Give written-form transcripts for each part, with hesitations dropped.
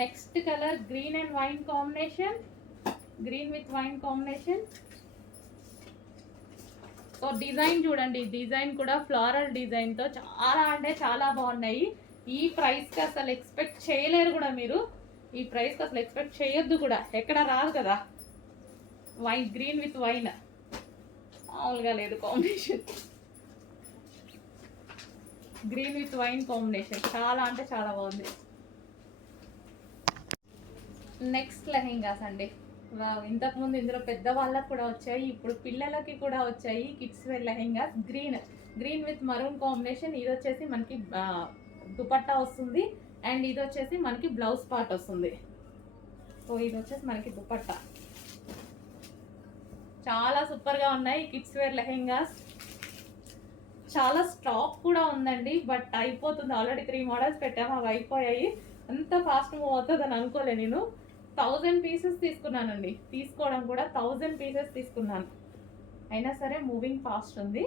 Next colour green and wine combination, green with wine combination. So design చూడండి, design కూడా floral డిజైన్తో చాలా అంటే చాలా బాగున్నాయి. ఈ ప్రైస్కి అసలు ఎక్స్పెక్ట్ చేయలేరు కూడా మీరు, ఈ ప్రైస్కి అసలు ఎక్స్పెక్ట్ చేయొద్దు కూడా, ఎక్కడ రాదు కదా. వైన్, గ్రీన్ విత్ వైన్ మామూలుగా లేదు combination. Green with wine combination చాలా అంటే చాలా బాగుంది. నెక్స్ట్ లెహెంగాస్ అండి. ఇంతకుముందు ఇందులో పెద్దవాళ్ళకి కూడా వచ్చాయి, ఇప్పుడు పిల్లలకి కూడా వచ్చాయి kids wear lehengas. Green with maroon combination. ఇది వచ్చేసి మనకి దుపట్టా వస్తుంది అండ్ ఇది వచ్చేసి మనకి బ్లౌజ్ పార్ట్ వస్తుంది. సో ఇది వచ్చేసి మనకి దుపట్టా. చాలా సూపర్గా ఉన్నాయి కిడ్స్ వేర్ లెహెంగాస్. చాలా స్టాక్ కూడా ఉందండి, బట్ అయిపోతుంది. ఆల్రెడీ 3 మోడల్స్ పెట్టాము, అవి అయిపోయాయి. అంత ఫాస్ట్ మూవ్ అవుతుందని అనుకోలే నేను. 1000 పీసెస్ తీసుకున్నానండి, తీసుకోవడం కూడా 1000 పీసెస్ తీసుకున్నాను, అయినా సరే మూవింగ్ ఫాస్ట్ ఉంది.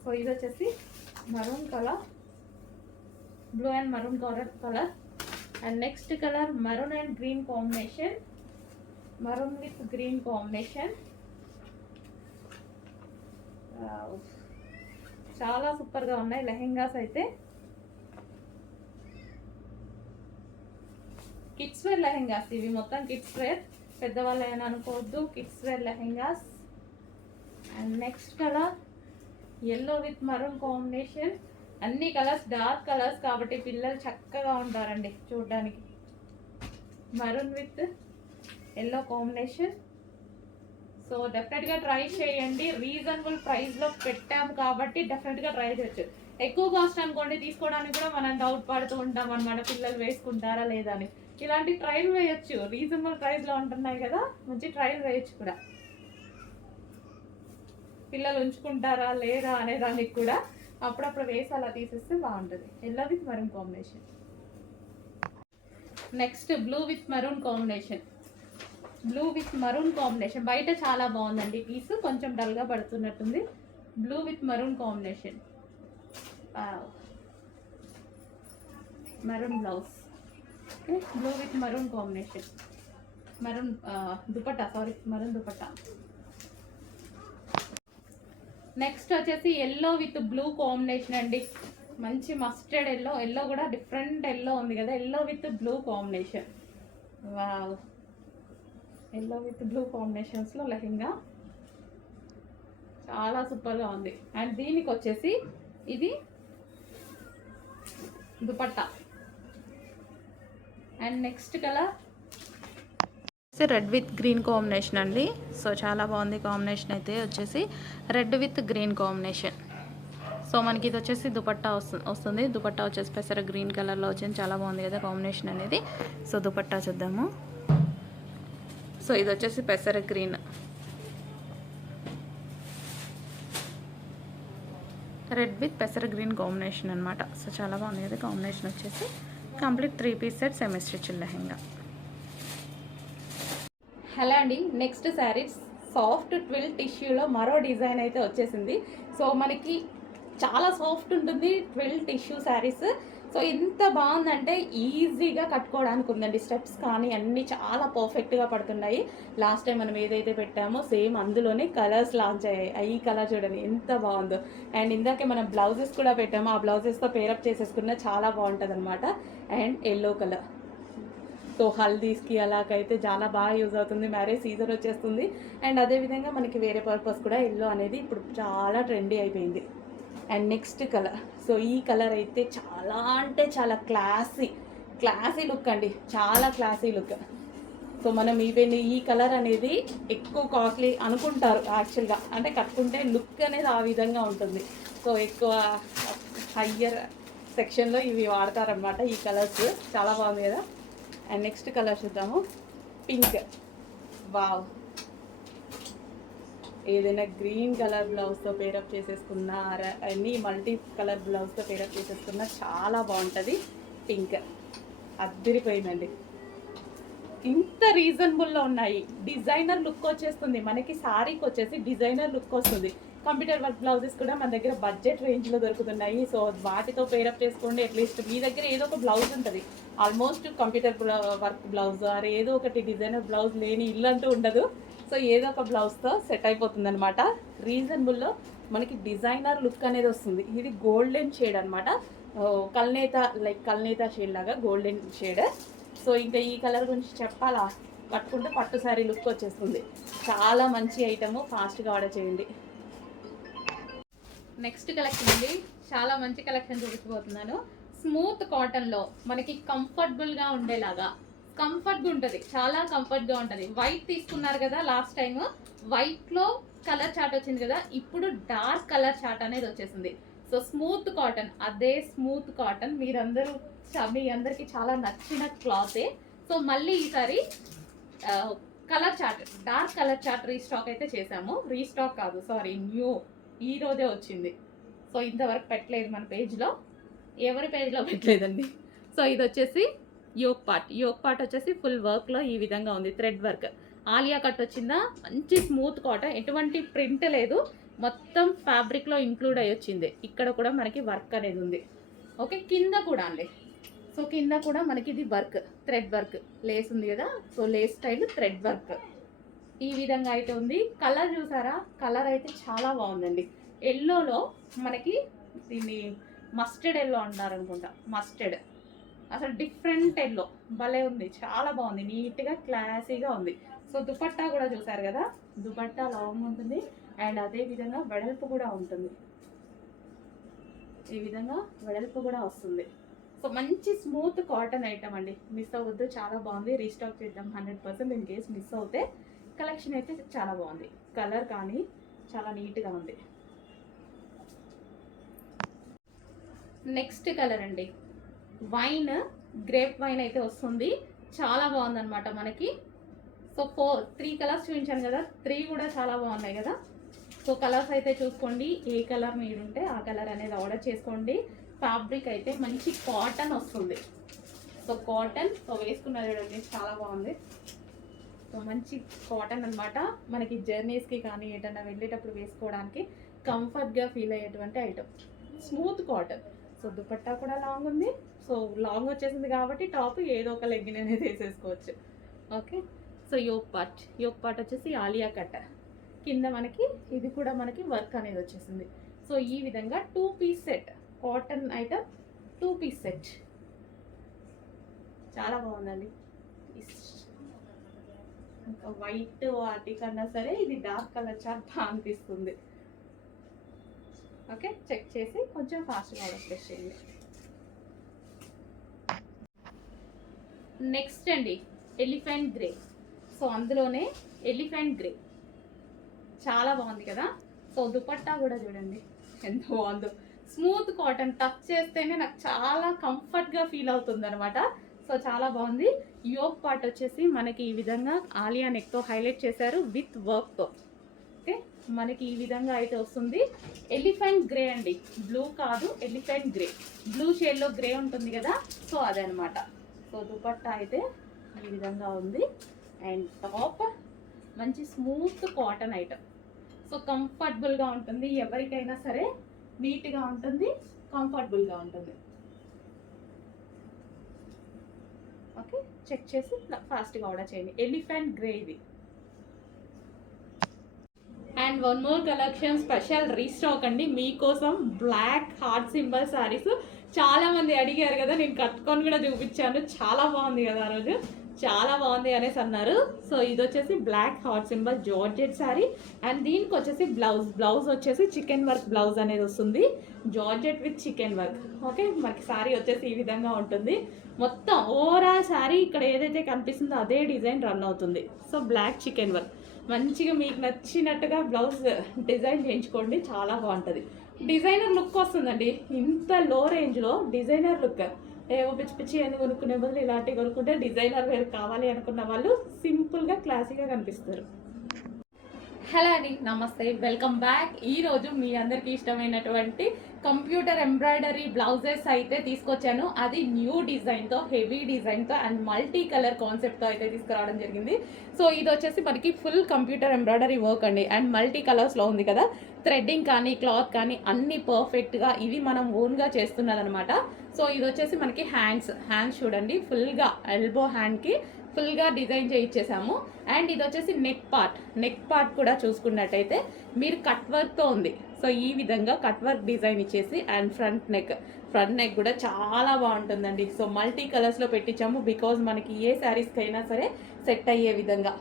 సో ఇది వచ్చేసి maroon colour, blue and maroon colour. And next colour maroon and green combination, maroon with green combination. చాలా సూపర్గా ఉన్నాయి లెహెంగాస్ అయితే. కిడ్స్ వేర్ లెహెంగాస్ ఇవి, మొత్తం కిడ్స్ వేర్, పెద్దవాళ్ళు ఏమైనా అనుకోవద్దు, kids wear lehengas. And next colour yellow with maroon combination. అన్ని కలర్స్ డార్క్ కలర్స్ కాబట్టి పిల్లలు చక్కగా ఉంటారండి చూడడానికి. Maroon with yellow combination. So డెఫినెట్గా ట్రై చేయండి, రీజనబుల్ ప్రైస్లో పెట్టాము కాబట్టి డెఫినెట్గా ట్రై చేయొచ్చు. ఎక్కువ కాస్ట్ అనుకోండి తీసుకోవడానికి కూడా మనం డౌట్ పడుతూ ఉంటాం అనమాట, పిల్లలు వేసుకుంటారా లేదా అని. ఇలాంటి ట్రైల్ వేయచ్చు, రీజనబుల్ ప్రైస్లో ఉంటున్నాయి కదా, మంచి ట్రైల్ వేయచ్చు కూడా. పిల్లలు ఉంచుకుంటారా లేదా అనే దానికి కూడా అప్పుడప్పుడు వేసి అలా తీసేస్తే బాగుంటుంది. Yellow with maroon combination. Next blue with maroon combination, blue with maroon combination. బయట చాలా బాగుందండి పీస్, కొంచెం డల్గా పడుతున్నట్టుంది. Blue with maroon combination, maroon blouse. Okay, blue with maroon combination, maroon dupatta, sorry maroon dupatta. Next వచ్చేసి ఎల్లో విత్ బ్లూ కాంబినేషన్ అండి, మంచి mustard yellow. Yellow కూడా డిఫరెంట్ ఎల్లో ఉంది కదా, yellow with blue combination. Wow, yellow with blue కాంబినేషన్స్లో లెహెంగా చాలా సూపర్గా ఉంది. అండ్ దీనికి వచ్చేసి ఇది dupatta. And next colour red with green combination అండి. సో చాలా బాగుంది కాంబినేషన్ అయితే వచ్చేసి red with green combination. So మనకి ఇది వచ్చేసి దుపట్టా వస్తుంది. దుపట్టా వచ్చేసి పెసర గ్రీన్ కలర్లో వచ్చింది, చాలా బాగుంది కదా కాంబినేషన్ అనేది. సో దుపట్టా చూద్దాము. సో ఇది వచ్చేసి పెసర గ్రీన్, రెడ్ విత్ పెసర గ్రీన్ కాంబినేషన్ అనమాట. సో చాలా బాగుంది కదా కాంబినేషన్ వచ్చేసి. Complete 3 piece set semi stitch lehenga. Hello అండి, నెక్స్ట్ శారీస్ సాఫ్ట్ ట్విల్ టిష్యూలో మరో డిజైన్ అయితే వచ్చేసింది. సో మనకి చాలా సాఫ్ట్ ఉంటుంది ట్విల్ టిష్యూ శారీస్. సో ఎంత బాగుందంటే ఈజీగా కట్టుకోవడానికి ఉందండి, స్టెప్స్ కానీ అన్నీ చాలా పర్ఫెక్ట్గా పడుతున్నాయి. లాస్ట్ టైం మనం ఏదైతే పెట్టామో సేమ్ అందులోనే కలర్స్ లాంచ్ అయ్యాయి. ఈ కలర్ చూడండి ఎంత బాగుందో. అండ్ ఇందాకే మనం బ్లౌజెస్ కూడా పెట్టాము, ఆ బ్లౌజెస్తో పేరప్ చేసేసుకున్న చాలా బాగుంటుంది అనమాట. అండ్ ఎల్లో కలర్, సో హల్దీస్కి అలాగైతే చాలా బాగా యూజ్ అవుతుంది. మ్యారేజ్ సీజన్ వచ్చేస్తుంది. అండ్ అదేవిధంగా మనకి వేరే పర్పస్ కూడా ఎల్లో అనేది ఇప్పుడు చాలా ట్రెండీ అయిపోయింది. అండ్ నెక్స్ట్ కలర్, సో ఈ కలర్ అయితే చాలా అంటే చాలా క్లాసీ లుక్ అండి, చాలా క్లాసీ లుక్. సో మనం ఈవెన్ ఈ కలర్ అనేది ఎక్కువ కాస్ట్లీ అనుకుంటారు యాక్చువల్గా, అంటే కట్టుకుంటే లుక్ అనేది ఆ విధంగా ఉంటుంది. సో ఎక్కువ హయ్యర్ సెక్షన్లో ఇవి వాడతారనమాట ఈ కలర్స్. చాలా బాగుంది కదా. అండ్ నెక్స్ట్ కలర్ చూద్దాము, పింక్. వావ్, ఏదైనా గ్రీన్ కలర్ బ్లౌజ్తో పేరప్ చేసేసుకున్నా, అన్ని మల్టీ కలర్ బ్లౌజ్తో పేరప్ చేసేసుకున్నా చాలా బాగుంటుంది. పింక్ అద్దరిపోయిందండి. ఇంత రీజనబుల్లో ఉన్నాయి, డిజైనర్ లుక్ వచ్చేస్తుంది మనకి. శారీకి వచ్చేసి డిజైనర్ లుక్ వస్తుంది. కంప్యూటర్ వర్క్ బ్లౌజెస్ కూడా మన దగ్గర బడ్జెట్ రేంజ్లో దొరుకుతున్నాయి. సో వాటితో పేరప్ చేసుకోండి. అట్లీస్ట్ మీ దగ్గర ఏదో ఒక బ్లౌజ్ ఉంటుంది. Almost computer work blouse or ఏదో ఒకటి డిజైనర్ బ్లౌజ్ లేని ఇల్లు అంటూ ఉండదు. సో ఏదో ఒక బ్లౌజ్తో సెట్ అయిపోతుంది అనమాట. రీజనబుల్లో మనకి డిజైనర్ లుక్ అనేది వస్తుంది. ఇది గోల్డెన్ షేడ్ అనమాట. కల్నేత లైక్ కల్నేత షేడ్ లాగా గోల్డెన్ షేడ్. సో ఇంకా ఈ కలర్ గురించి చెప్పాలా, కట్టుకుంటే పట్టు శారీ లుక్ వచ్చేస్తుంది. చాలా మంచి ఐటమ్, ఫాస్ట్గా ఆర్డర్ చేయండి. నెక్స్ట్ కలెక్షన్ అండి, చాలా మంచి కలెక్షన్ చూపించబోతున్నాను. స్మూత్ కాటన్లో మనకి కంఫర్టబుల్గా ఉండేలాగా, కంఫర్ట్గా ఉంటుంది, చాలా కంఫర్ట్గా ఉంటుంది. వైట్ తీసుకున్నారు కదా లాస్ట్ టైం, వైట్లో కలర్ చార్ట్ వచ్చింది కదా, ఇప్పుడు డార్క్ కలర్ చార్ట్ అనేది వచ్చేసింది. సో స్మూత్ కాటన్, అదే స్మూత్ కాటన్ మీరందరూ మీ అందరికీ చాలా నచ్చిన క్లాతే. సో మళ్ళీ ఈసారి colour chart, dark colour chart restock అయితే చేసాము. రీస్టాక్ కాదు, సారీ, న్యూ, ఈ రోజే వచ్చింది. సో ఇంతవరకు పెట్టలేదు మన పేజ్లో, ఎవరి పేజ్లో పెట్టలేదండి. సో ఇది వచ్చేసి యోక్ పార్ట్ వచ్చేసి ఫుల్ వర్క్లో ఈ విధంగా ఉంది. థ్రెడ్ వర్క్, ఆలియా కట్ వచ్చిందా, మంచి స్మూత్ కాటన్, ఎటువంటి ప్రింట్ లేదు, మొత్తం ఫ్యాబ్రిక్లో ఇంక్లూడ్ అయ్యి వచ్చింది. ఇక్కడ కూడా మనకి వర్క్ అనేది ఉంది. ఓకే, కింద కూడా అండి. సో కింద కూడా మనకి ఇది వర్క్, థ్రెడ్ వర్క్, లేస్ ఉంది కదా, so Lay's style thread work ఈ విధంగా అయితే ఉంది. కలర్ చూసారా, కలర్ అయితే చాలా బాగుందండి. ఎల్లోలో మనకి దీన్ని మస్టర్డ్ ఎల్లో అంటారు అనుకుంటా, మస్టర్డ్, అసలు డిఫరెంట్ ఎల్లో, భలే ఉంది, చాలా బాగుంది, నీట్గా క్లాసీగా ఉంది. సో దుపట్టా కూడా చూసారు కదా, దుపట్టా లాంగ్ ఉంటుంది అండ్ అదే విధంగా వెడల్పు కూడా ఉంటుంది. ఈ విధంగా వెడల్పు కూడా వస్తుంది. సో మంచి స్మూత్ కాటన్ ఐటమ్ అండి, మిస్ అవ్వద్దు, చాలా బాగుంది. రీస్టాక్ చేద్దాం 100%. ఇన్ కేస్ మిస్ అవుతే కలెక్షన్ అయితే చాలా బాగుంది. కలర్ కానీ చాలా నీట్గా ఉంది. నెక్స్ట్ కలర్ అండి, వైన్, గ్రేప్ వైన్ అయితే వస్తుంది, చాలా బాగుందన్నమాట మనకి. సో 3 కలర్స్ చూపించాను కదా, 3 కూడా చాలా బాగున్నాయి కదా. సో కలర్స్ అయితే చూసుకోండి, ఏ కలర్ మీరు ఉంటే ఆ కలర్ అనేది ఆర్డర్ చేసుకోండి. ఫ్యాబ్రిక్ అయితే మంచి కాటన్ వస్తుంది. సో కాటన్, సో వేసుకున్నారు చూడండి, చాలా బాగుంది. సో మంచి కాటన్ అనమాట, మనకి జర్నీస్కి కానీ ఏదైనా వెళ్ళేటప్పుడు వేసుకోవడానికి కంఫర్ట్గా ఫీల్ అయ్యేటువంటి item, smooth cotton. So dupatta కూడా లాంగ్ ఉంది. సో లాంగ్ వచ్చేసింది కాబట్టి టాప్ ఏదో ఒక లెగ్గిన్ అనేది వేసేసుకోవచ్చు. ఓకే, సో యోక్ పార్ట్ వచ్చేసి ఆలియా కట్, కింద మనకి ఇది కూడా మనకి వర్క్ అనేది వచ్చేసింది. సో ఈ విధంగా 2 piece set, cotton item 2 piece set, చాలా బాగుందండి. ఇంకా వైట్ వాటికన్నా సరే ఇది డార్క్ కలర్ చాలా బాగా అనిపిస్తుంది. ఓకే, చెక్ చేసి కొంచెం ఫాస్ట్గా ఆర్డర్ ప్లేస్ చేయండి. నెక్స్ట్ అండి, ఎలిఫెంట్ గ్రే. సో అందులోనే ఎలిఫెంట్ గ్రే చాలా బాగుంది కదా. సో దుపట్టా కూడా చూడండి ఎంత బాగుందో, స్మూత్ కాటన్, టచ్ చేస్తేనే నాకు చాలా కంఫర్ట్గా ఫీల్ అవుతుంది అనమాట. సో చాలా బాగుంది. యోక్ పార్ట్ వచ్చేసి మనకి ఈ విధంగా ఆలియా నెక్తో హైలైట్ చేశారు విత్ వర్క్తో. ఓకే, మనకి ఈ విధంగా అయితే వస్తుంది. ఎలిఫెంట్ గ్రే అండి, బ్లూ కాదు, ఎలిఫెంట్ గ్రే, బ్లూ షేడ్లో గ్రే ఉంటుంది కదా, సో అదనమాట. సో దుపట్టా అయితే ఈ విధంగా ఉంది అండ్ టాప్ మంచి స్మూత్ కాటన్ ఐటమ్. సో కంఫర్టబుల్గా ఉంటుంది, ఎవరికైనా సరే నీట్గా ఉంటుంది, కంఫర్టబుల్గా ఉంటుంది. ఓకే, చెక్ చేసి ఫాస్ట్గా ఆర్డర్ చేయండి. ఎలిఫెంట్ గ్రే ఇది. And one more collection, special restock అండి మీకోసం, బ్లాక్ హార్ట్ సింబల్ శారీస్. చాలామంది అడిగారు కదా, నేను కట్టుకొని కూడా చూపించాను, చాలా బాగుంది కదా ఆ రోజు, చాలా బాగుంది అనేసి అన్నారు. సో ఇది వచ్చేసి black heart symbol georgette sari and దీనికి వచ్చేసి బ్లౌజ్ వచ్చేసి చికెన్ వర్క్ బ్లౌజ్ అనేది వస్తుంది, georgette with chikan work. Okay, మనకి శారీ వచ్చేసి ఈ విధంగా ఉంటుంది. మొత్తం ఓవరాల్ శారీ ఇక్కడ ఏదైతే కనిపిస్తుందో అదే డిజైన్ రన్ అవుతుంది. సో బ్లాక్ చికెన్ వర్క్, మంచిగా మీకు నచ్చినట్టుగా బ్లౌజ్ డిజైన్ చేయించుకోండి, చాలా బాగుంటుంది. డిజైనర్ లుక్ వస్తుందండి, ఇంత లో రేంజ్లో డిజైనర్ లుక్. ఏవో పిచ్చి పిచ్చి అని కొనుక్కునే బదులు ఇలాంటివి కొనుక్కుంటే డిజైనర్ వేర్ కావాలి అనుకున్న వాళ్ళు సింపుల్గా క్లాసీగా కనిపిస్తారు. హలో అండి, నమస్తే, వెల్కమ్ బ్యాక్. ఈరోజు మీ అందరికీ ఇష్టమైనటువంటి కంప్యూటర్ ఎంబ్రాయిడరీ బ్లౌజెస్ అయితే తీసుకొచ్చాను. అది న్యూ డిజైన్తో, హెవీ డిజైన్తో అండ్ మల్టీ కలర్ కాన్సెప్ట్తో అయితే తీసుకురావడం జరిగింది. సో ఇది వచ్చేసి మనకి ఫుల్ కంప్యూటర్ ఎంబ్రాయిడరీ వర్క్ అండి అండ్ మల్టీ కలర్స్లో ఉంది కదా. థ్రెడ్డింగ్ కానీ క్లాత్ కానీ అన్నీ పర్ఫెక్ట్గా ఇవి మనం ఓన్గా చేస్తున్నదనమాట. సో ఇది వచ్చేసి మనకి హ్యాండ్స్ చూడండి, ఫుల్గా ఎల్బో హ్యాండ్కి ఫుల్గా డిజైన్ చేయించేసాము. అండ్ ఇది వచ్చేసి నెక్ పార్ట్ కూడా చూసుకున్నట్టయితే మీరు కట్ వర్క్తో ఉంది. సో ఈ విధంగా కట్ వర్క్ డిజైన్ ఇచ్చేసి అండ్ ఫ్రంట్ నెక్ కూడా చాలా బాగుంటుందండి. సో మల్టీ కలర్స్లో పెట్టించాము, బికాజ్ మనకి ఏ శారీస్కి అయినా సరే సెట్ అయ్యే విధంగా.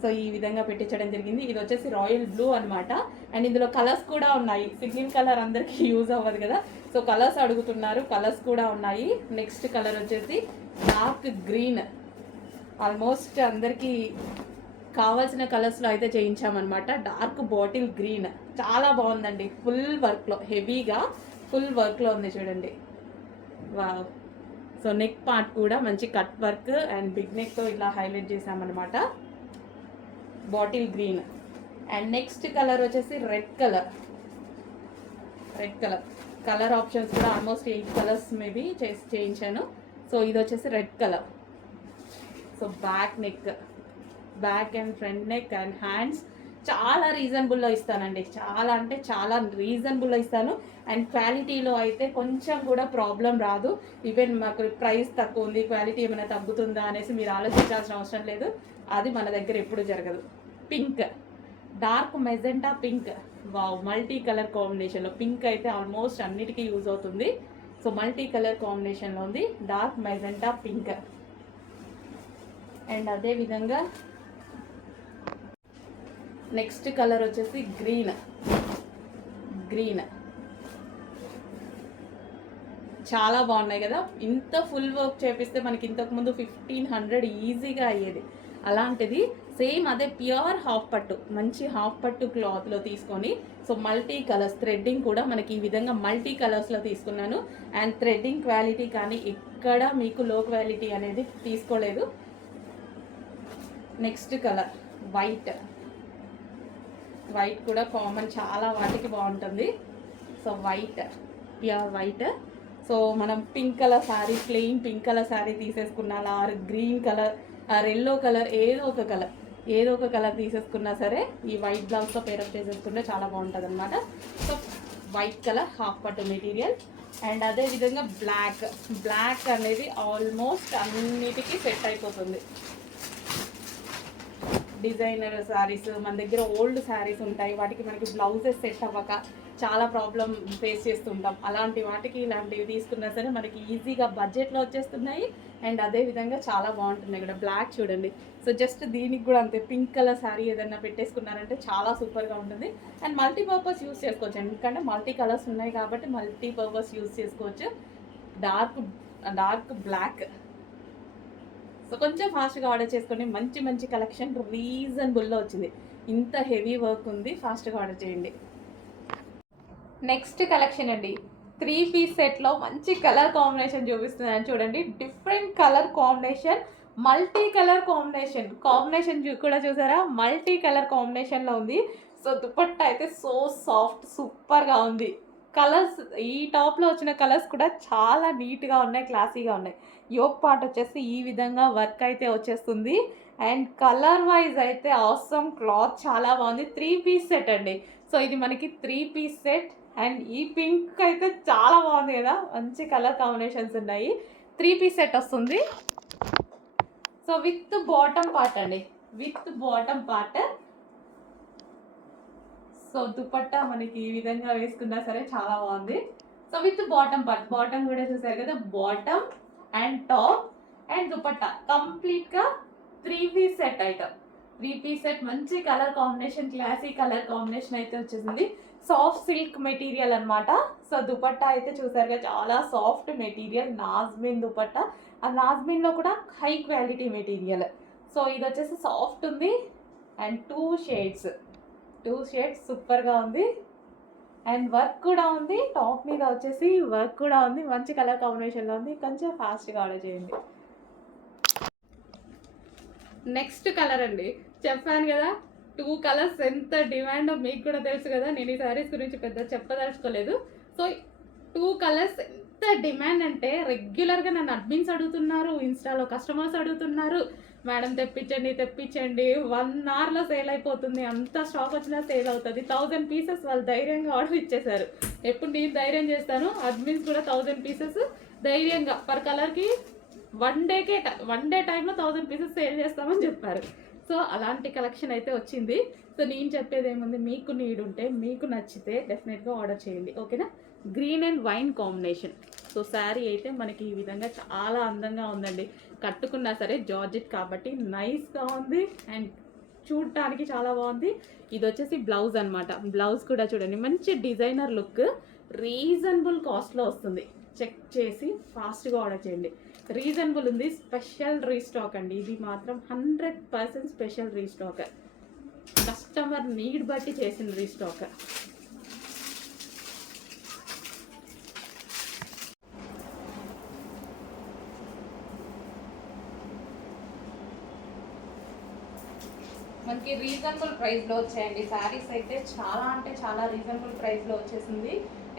సో ఈ విధంగా పెట్టించడం జరిగింది. ఇది వచ్చేసి రాయల్ బ్లూ అనమాట. అండ్ ఇందులో కలర్స్ కూడా ఉన్నాయి. సింగిల్ కలర్ అందరికీ యూజ్ అవ్వదు కదా, సో కలర్స్ అడుగుతున్నారు, కలర్స్ కూడా ఉన్నాయి. నెక్స్ట్ కలర్ వచ్చేసి డార్క్ గ్రీన్. ఆల్మోస్ట్ అందరికీ కావాల్సిన కలర్స్లో అయితే చేయించామన్నమాట. డార్క్ బాటిల్ గ్రీన్ చాలా బాగుందండి. ఫుల్ వర్క్లో, హెవీగా ఫుల్ వర్క్లో ఉంది చూడండి. వావ్. సో నెక్ పార్ట్ కూడా మంచి కట్ వర్క్ అండ్ బిగ్ నెక్తో ఇలా హైలైట్ చేసామన్నమాట. Bottle green. And next colour వచ్చేసి రెడ్ కలర్. కలర్ ఆప్షన్స్ కూడా ఆల్మోస్ట్ 8 కలర్స్ మేబీ చేయించాను. సో ఇది వచ్చేసి red colour. So back and front neck and hands చాలా రీజనబుల్లో ఇస్తానండి. చాలా అంటే చాలా రీజనబుల్లో ఇస్తాను. అండ్ క్వాలిటీలో అయితే కొంచెం కూడా ప్రాబ్లం రాదు. ఈవెన్ మాకు ప్రైస్ తక్కువ ఉంది, క్వాలిటీ ఏమైనా తగ్గుతుందా అనేసి మీరు ఆలోచించాల్సిన అవసరం లేదు. అది మన దగ్గర ఎప్పుడు జరగదు. Pink, dark magenta pink. Wow, multi colour కాంబినేషన్లో పింక్ అయితే ఆల్మోస్ట్ అన్నిటికీ యూజ్ అవుతుంది. సో మల్టీ కలర్ కాంబినేషన్లో ఉంది డార్క్ మెజెంటా పింక్. అండ్ అదే విధంగా నెక్స్ట్ కలర్ వచ్చేసి గ్రీన్. చాలా బాగున్నాయి కదా. ఇంత ఫుల్ వర్క్ చేపిస్తే మనకి ఇంతకుముందు 1500 ఈజీగా అయ్యేది. అలాంటిది సేమ్ అదే ప్యూర్ హాఫ్ పట్టు, మంచి హాఫ్ పట్టు క్లాత్లో తీసుకొని, సో మల్టీ కలర్స్ థ్రెడ్డింగ్ కూడా మనకి ఈ విధంగా మల్టీ కలర్స్లో తీసుకున్నాను. అండ్ థ్రెడ్డింగ్ క్వాలిటీ కానీ ఎక్కడ మీకు లో క్వాలిటీ అనేది తీసుకోలేదు. నెక్స్ట్ కలర్ వైట్ కూడా కామన్, చాలా వాటికి బాగుంటుంది. So pure white. సో మనం pink colour sari, plain pink colour sari తీసేసుకున్నా, or green colour or yellow colour, ఏదో ఒక కలర్ తీసేసుకున్నా సరే ఈ వైట్ బ్లౌజ్తో పేరప్ చేసేసుకుంటే చాలా బాగుంటుంది అనమాట. సో వైట్ కలర్ హాఫ్ పట్టు మెటీరియల్. అండ్ అదేవిధంగా బ్లాక్ అనేది ఆల్మోస్ట్ అన్నిటికీ సెట్ అయిపోతుంది. డిజైనర్ శారీస్ మన దగ్గర ఓల్డ్ శారీస్ ఉంటాయి, వాటికి మనకి బ్లౌజెస్ సెట్ అవ్వక చాలా ప్రాబ్లం ఫేస్ చేస్తుంటాం. అలాంటి వాటికి ఇలాంటివి తీసుకున్నా సరే మనకి ఈజీగా బడ్జెట్లో వచ్చేస్తున్నాయి. అండ్ అదేవిధంగా చాలా బాగుంటున్నాయి కూడా. బ్లాక్ చూడండి. సో జస్ట్ దీనికి కూడా అంతే, పింక్ కలర్ శారీ ఏదైనా పెట్టేసుకున్నారంటే చాలా సూపర్గా ఉంటుంది. అండ్ మల్టీపర్పస్ యూస్ చేసుకోవచ్చు, ఎందుకంటే మల్టీ కలర్స్ ఉన్నాయి కాబట్టి మల్టీపర్పస్ యూస్ చేసుకోవచ్చు. Dark black. సో కొంచెం ఫాస్ట్గా ఆర్డర్ చేసుకోండి. మంచి కలెక్షన్ రీజనబుల్లో వచ్చింది. ఇంత హెవీ వర్క్ ఉంది, ఫాస్ట్గా ఆర్డర్ చేయండి. నెక్స్ట్ కలెక్షన్ అండి, 3 పీస్ సెట్లో మంచి కలర్ కాంబినేషన్ చూపిస్తున్నాను చూడండి. Different colour combination, multi colour combination కూడా చూసారా, మల్టీ కలర్ కాంబినేషన్లో ఉంది. సో దుపట్టా అయితే సో సాఫ్ట్, సూపర్గా ఉంది. కలర్స్, ఈ టాప్లో వచ్చిన కలర్స్ కూడా చాలా నీట్గా ఉన్నాయి, క్లాసీగా ఉన్నాయి. యోక్ పార్ట్ వచ్చేసి ఈ విధంగా వర్క్ అయితే వచ్చేస్తుంది. అండ్ కలర్ వైజ్ అయితే ఆసమ్, క్లాత్ చాలా బాగుంది. 3 పీస్ సెట్ అండి. సో ఇది మనకి 3 పీస్ సెట్. అండ్ ఈ పింక్ అయితే చాలా బాగుంది కదా, మంచి కలర్ కాంబినేషన్స్ ఉన్నాయి. 3 పీస్ సెట్ వస్తుంది. సో విత్ బాటమ్ పార్ట్ అండి, సో దుపట్టా మనకి ఈ విధంగా వేసుకున్నా సరే చాలా బాగుంది. So with bottom part, bottom కూడా చూసారు కదా, bottom and top and dupatta కంప్లీట్గా 3 piece set item. 3 piece set, మంచి colour combination, classy colour combination అయితే వచ్చేసింది. సాఫ్ట్ సిల్క్ మెటీరియల్ అనమాట. సో దుపట్టా అయితే చూసారుగా, చాలా సాఫ్ట్ మెటీరియల్, నాజ్మిన్ దుపట్టా. ఆ నాజ్మిన్లో కూడా హై క్వాలిటీ మెటీరియల్. సో ఇది వచ్చేసి సాఫ్ట్ ఉంది. అండ్ 2 షేడ్స్ సూపర్గా ఉంది. అండ్ వర్క్ కూడా ఉంది, టాప్ మీద వచ్చేసి వర్క్ కూడా ఉంది, మంచి కలర్ కాంబినేషన్లో ఉంది. కొంచెం ఫాస్ట్గా ఆర్డర్ చేయండి. నెక్స్ట్ కలర్ అండి, చెప్పాను కదా 2 కలర్స్ ఎంత డిమాండ్ మీకు కూడా తెలుసు కదా, నేను ఈ శారీస్ గురించి పెద్ద చెప్పదలుచుకోలేదు. సో 2 కలర్స్ ఎంత ఎంత డిమాండ్ అంటే రెగ్యులర్గా నన్ను అడ్మిన్స్ అడుగుతున్నారు, ఇన్స్టాలో కస్టమర్స్ అడుగుతున్నారు, మేడం తెప్పించండి తెప్పించండి. 1 అవర్లో సేల్ అయిపోతుంది, అంత స్టాక్ వచ్చినా సేల్ అవుతుంది. 1000 పీసెస్ వాళ్ళు ధైర్యంగా ఆర్డర్ ఇచ్చేసారు. ఎప్పుడు నేను ధైర్యం చేస్తాను, అడ్మిన్స్ కూడా 1000 పీసెస్ ధైర్యంగా పర్ కలర్కి 1 డే టైంలో 1000 పీసెస్ సేల్ చేస్తామని చెప్పారు. సో అలాంటి కలెక్షన్ అయితే వచ్చింది. సో నేను చెప్పేది ఏముంది, మీకు నీడ్ ఉంటే మీకు నచ్చితే డెఫినెట్గా ఆర్డర్ చేయండి, ఓకేనా. Green and wine combination. So sari అయితే మనకి ఈ విధంగా చాలా అందంగా ఉందండి. కట్టుకున్నా సరే జార్జెట్ కాబట్టి నైస్గా ఉంది అండ్ చూడటానికి చాలా బాగుంది. ఇది వచ్చేసి బ్లౌజ్ అనమాట. బ్లౌజ్ కూడా చూడండి మంచి డిజైనర్ లుక్, రీజనబుల్ కాస్ట్లో వస్తుంది. చెక్ చేసి ఫాస్ట్గా ఆర్డర్ చేయండి. రీజనబుల్ ఉంది, స్పెషల్ రీస్టాక్ అండి. ఇది మాత్రం 100% స్పెషల్ రీస్టాక్, కస్టమర్ నీడ్ బట్టి చేసిన రీస్టాక్. మనకి రీజనబుల్ ప్రైస్లో వచ్చాయండి శారీస్ అయితే. చాలా అంటే చాలా రీజనబుల్ ప్రైస్లో వచ్చేసింది.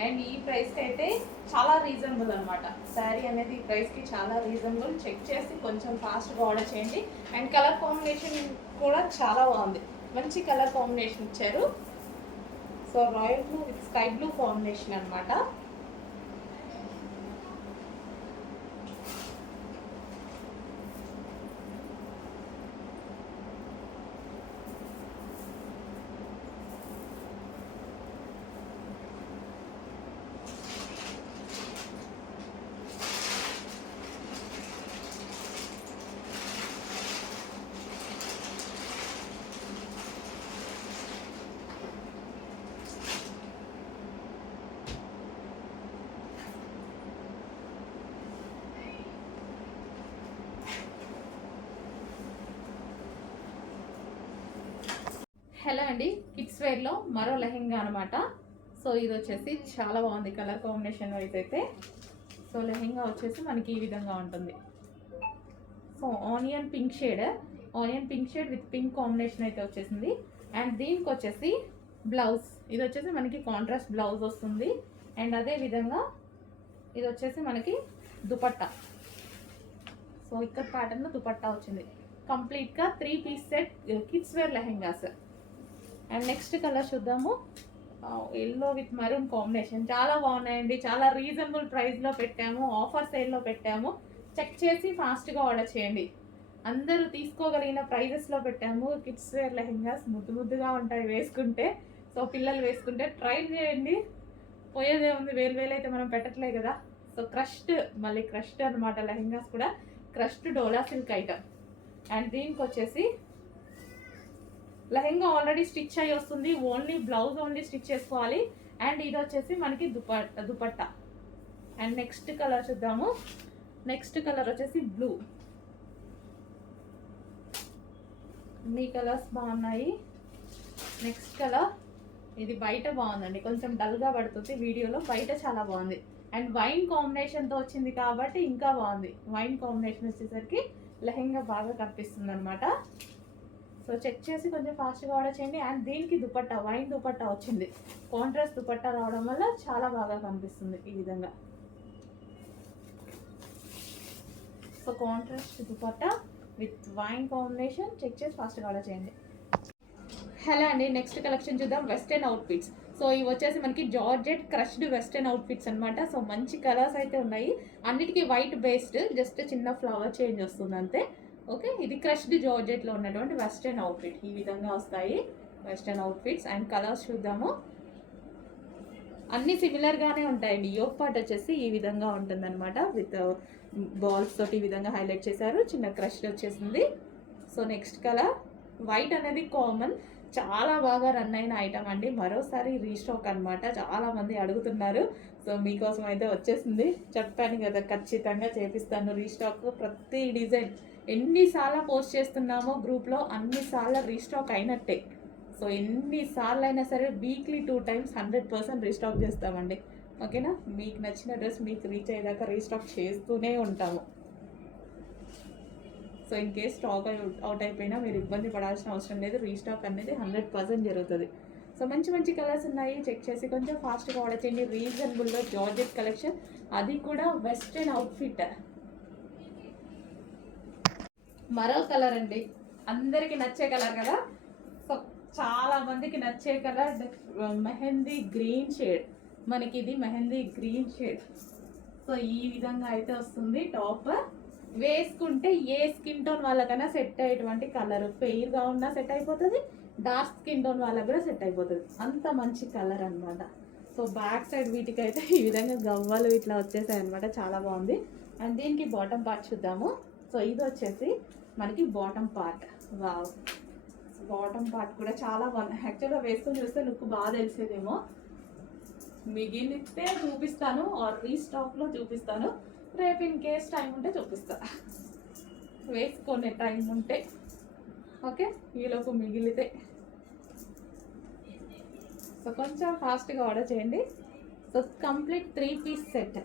అండ్ ఈ ప్రైస్కి అయితే చాలా రీజనబుల్ అనమాట. శారీ అనేది ఈ ప్రైస్కి చాలా రీజనబుల్. చెక్ చేసి కొంచెం ఫాస్ట్గా ఆర్డర్ చేయండి. అండ్ కలర్ కాంబినేషన్ కూడా చాలా బాగుంది, మంచి కలర్ కాంబినేషన్ ఇచ్చారు. So royal blue with sky blue combination అనమాట. హలో అండి, కిడ్స్ వేర్లో మరో లెహెంగా అనమాట. సో ఇది వచ్చేసి చాలా బాగుంది కలర్ కాంబినేషన్ వైజ్ అయితే. సో లెహెంగా వచ్చేసి మనకి ఈ విధంగా ఉంటుంది. So onion pink shade with pink combination అయితే వచ్చేసింది. అండ్ దీనికి వచ్చేసి బ్లౌజ్, ఇది వచ్చేసి మనకి కాంట్రాస్ట్ బ్లౌజ్ వస్తుంది. అండ్ అదే విధంగా ఇది వచ్చేసి మనకి దుపట్టా. సో ఇక్కడ ప్యాటర్న్లో దుపట్టా వచ్చింది. కంప్లీట్గా 3 piece set kids wear lehengas. And next colour చూద్దాము. ఎల్లో విత్ మరూన్ కాంబినేషన్ చాలా బాగున్నాయండి. చాలా రీజనబుల్ ప్రైస్లో పెట్టాము, ఆఫర్ సేల్లో పెట్టాము. చెక్ చేసి ఫాస్ట్గా ఆర్డర్ చేయండి. అందరూ తీసుకోగలిగిన ప్రైజెస్లో పెట్టాము. కిడ్స్ వేర్ లెహెంగాస్ ముద్దుగా ఉంటాయి వేసుకుంటే. సో పిల్లలు వేసుకుంటే ట్రై చేయండి, పోయేదే ఉంది. వేలు అయితే మనం పెట్టట్లే కదా. సో క్రష్డ్ అనమాట. లెహెంగాస్ కూడా crushed dola silk item. And దీనికి వచ్చేసి లెహెంగా ఆల్రెడీ స్టిచ్ అయ్యి వస్తుంది, ఓన్లీ బ్లౌజ్ ఓన్లీ స్టిచ్ చేసుకోవాలి. అండ్ ఇది వచ్చేసి మనకి దుపట్టా. అండ్ నెక్స్ట్ కలర్ చూద్దాము. నెక్స్ట్ కలర్ వచ్చేసి బ్లూ. అన్ని కలర్స్ బాగున్నాయి. నెక్స్ట్ కలర్ ఇది బయట బాగుందండి, కొంచెం డల్గా పడుతుంది వీడియోలో, బయట చాలా బాగుంది. అండ్ వైన్ కాంబినేషన్తో వచ్చింది కాబట్టి ఇంకా బాగుంది. వైన్ కాంబినేషన్ వచ్చేసరికి లెహెంగా బాగా కనిపిస్తుంది అనమాట. సో చెక్ చేసి కొంచెం ఫాస్ట్గా ఆర్డర్ చేయండి. అండ్ దీనికి దుపట్టా, వైన్ దుపట్టా వచ్చింది. కాంట్రాస్ట్ దుపట్టా రావడం వల్ల చాలా బాగా కనిపిస్తుంది ఈ విధంగా. So contrast dupatta with wine combination. Check చేసి ఫాస్ట్గా ఆర్డర్ చేయండి. హలో అండి, నెక్స్ట్ కలెక్షన్ చూద్దాం. Western outfits. సో ఇవి వచ్చేసి మనకి జార్జెట్ క్రష్డ్ వెస్టర్న్ అవుట్ఫిట్స్ అనమాట. సో మంచి కలర్స్ అయితే ఉన్నాయి. అన్నిటికీ వైట్ బేస్డ్, జస్ట్ చిన్న ఫ్లవర్ చేంజ్ వస్తుంది అంతే. ఓకే, ఇది క్రష్డ్ జార్జెట్లో ఉన్నటువంటి వెస్టర్న్ అవుట్ఫిట్. ఈ విధంగా వస్తాయి వెస్టర్న్ అవుట్ఫిట్స్. అండ్ కలర్స్ చూద్దాము. అన్నీ సిమిలర్గానే ఉంటాయండి. యోక్ పార్ట్ వచ్చేసి ఈ విధంగా ఉంటుందన్నమాట. విత్ బాల్స్ తోటి ఈ విధంగా హైలైట్ చేశారు. చిన్న క్రష్ వచ్చేసింది. సో నెక్స్ట్ కలర్ వైట్ అనేది కామన్, చాలా బాగా రన్ అయిన ఐటమ్ అండి. మరోసారి రీస్టాక్ అనమాట. చాలామంది అడుగుతున్నారు. సో మీకోసం అయితే వచ్చేసింది. చెప్పాను కదా, ఖచ్చితంగా చేపిస్తాను రీస్టాక్. ప్రతి డిజైన్ ఎన్నిసార్లు పోస్ట్ చేస్తున్నామో గ్రూప్లో అన్నిసార్లు రీస్టాక్ అయినట్టే. సో ఎన్నిసార్లు అయినా సరే వీక్లీ 2 times 100% రీస్టాక్ చేస్తామండి. ఓకేనా, మీకు నచ్చిన డ్రెస్ మీకు రీచ్ అయ్యేదాకా రీస్టాక్ చేస్తూనే ఉంటాము. So in case stock out అయిపోయినా మీరు ఇబ్బంది పడాల్సిన అవసరం లేదు. రీస్టాక్ అనేది 100% జరుగుతుంది. సో మంచి మంచి కలర్స్ ఉన్నాయి, చెక్ చేసి కొంచెం ఫాస్ట్గా ఆర్డర్ చేయండి. రీజనబుల్లో జార్జెట్ కలెక్షన్, అది కూడా వెస్ట్రన్ అవుట్ఫిట్. మరో కలర్ అండి, అందరికి నచ్చే కలర్ కదా. సో చాలా మందికి నచ్చే కలర్ మెహందీ గ్రీన్ షేడ్. మనకి ఇది మెహందీ గ్రీన్ షేడ్. సో ఈ విధంగా అయితే వస్తుంది టాప్. వేసుకుంటే ఏ స్కిన్ టోన్ వాళ్ళకైనా సెట్ అయ్యేటువంటి కలర్, ఫెయిర్గా ఉన్నా సెట్ అయిపోతుంది, డార్క్ స్కిన్ టోన్ వాళ్ళకి కూడా సెట్ అయిపోతుంది, అంత మంచి కలర్ అనమాట. సో బ్యాక్ సైడ్ వీటికైతే ఈ విధంగా గవ్వలు ఇట్లా వచ్చేసాయి అనమాట, చాలా బాగుంది. అండ్ దీనికి బాటమ్ పార్ట్ చూద్దాము. సో ఇది వచ్చేసి మనకి bottom part. Wow, bottom part కూడా చాలా బాగుంది. యాక్చువల్గా వేసుకొని చూస్తే లుక్ బాగా తెలిసేదేమో, మిగిలితే చూపిస్తాను ఆర్ రీస్టాక్లో చూపిస్తాను, రేపు ఇన్ కేస్ టైం ఉంటే చూపిస్తా, వేసుకునే టైం ఉంటే. ఓకే, ఈలోపు మిగిలితే. సో కొంచెం ఫాస్ట్గా ఆర్డర్ చేయండి. So complete 3 piece set.